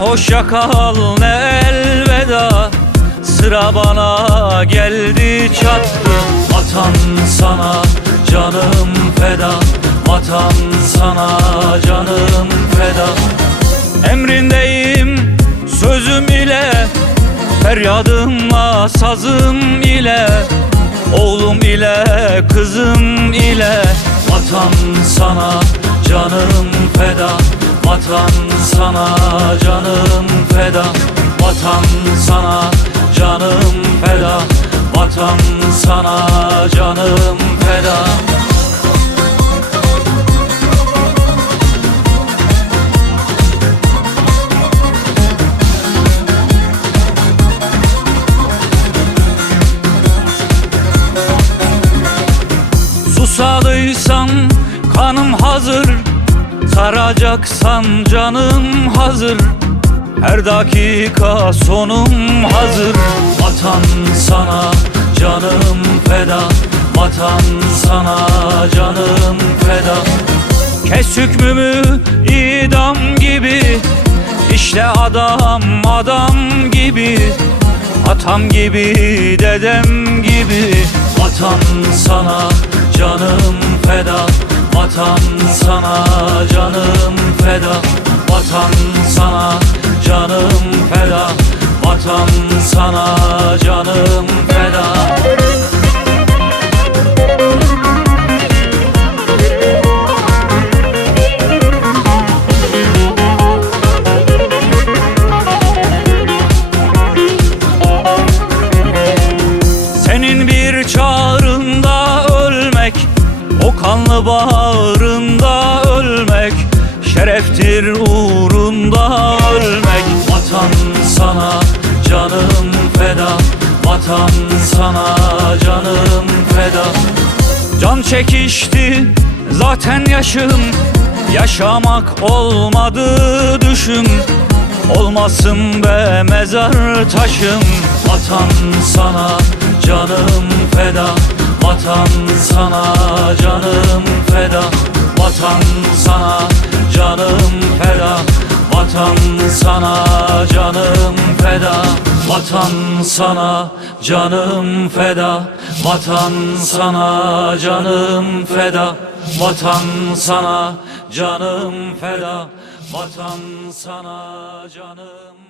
hoşça kal ne elveda. Sıra bana geldi çattı. Vatan sana canım feda. Vatan sana canım feda. Emrindeyim sözüm ile Feryadımla sazım ile. Oğlum ile kızım ile. Vatan sana canım feda Vatan sana canım feda. Vatan sana canım feda. Vatan sana canım feda. Susadıysan kanım hazır Saracaksan canım hazır. Her dakika sonum hazır. Vatan sana canım feda. Vatan sana canım feda. Kes hükmümü idam gibi. İşte adam adam gibi. Atam gibi dedem gibi. Vatan sana canım feda Vatan sana canım feda. Vatan sana canım feda. Vatan sana kanlı bağrında ölmek Şereftir uğrunda ölmek. Vatan sana canım feda Vatan sana canım feda. Can çekişti zaten yaşım Yaşamak olmadı düşüm. Olmasın be mezar taşım Vatan sana canım feda Vatan sana canım feda. Vatan sana canım feda. Vatan sana canım feda. Vatan sana canım feda. Vatan sana canım feda. Vatan sana canım feda. Vatan sana canım